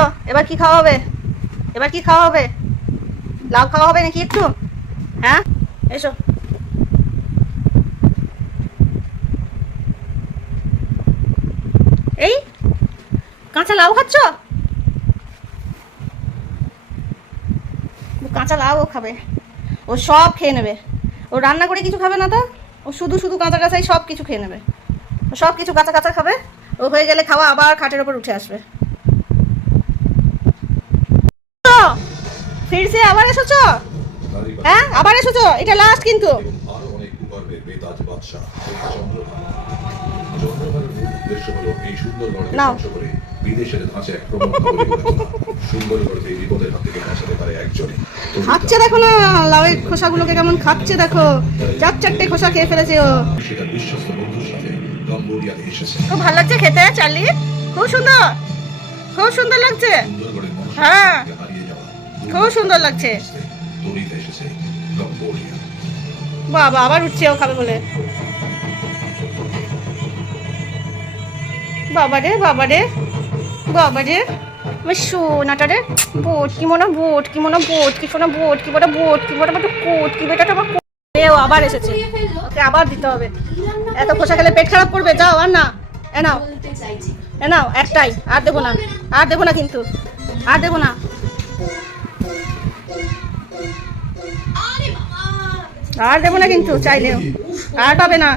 এসো, এবার কি খাওয়া হবে? এবার কি খাওয়া হবে? লাউ খাওয়া হবে নাকি একটু? হ্যাঁ এসো। এই কাঁচা লাউ খাচ্ছ? কাঁচা লাউ ও খাবে, ও সব খেয়ে নেবে। ও রান্না করে কিছু খাবে না তো, ও শুধু শুধু কাঁচা কাঁচাই সব কিছু খেয়ে নেবে। ও সব কিছু কাঁচা কাঁচা খাবে। ও হয়ে গেলে খাওয়া আবার খাটের ওপর উঠে আসবে। ফিরছে আবার এসেছো? হ্যাঁ আবার এসেছো, এটা লাস্ট কিন্তু। নাও খাচ্ছে দেখো না, লাউয়ের খোসাগুলোকে কেমন খাচ্ছে দেখো, 4-4টে খোসা খেয়ে ফেলেছে ও। খুব ভালো লাগছে খেতে চার্লি, খুব সুন্দর, খুব সুন্দর লাগছে। হ্যাঁ খুব সুন্দর লাগছে। বাবা আবার উঠছে ও খাবে বলে। বাবা রে বাবা রে বাবা রে, আমার সোনাটা রে, বোট কি মনে, বোট কি মনে, বোট কি শোনা, বোট কি বড়, বোট কি বড়, কোট কি বেটাটা আমার। ও আবার এসেছে, ওকে আবার দিতে হবে। এত খোসা খেলে পেট খারাপ করবে, যাও আর না। এ নাও এ নাও, একটাই, আর দেবো না, আর দেবো না কিন্তু, আর দেবো না, আর দেবো না কিন্তু চাইলেও, আর পাবে না।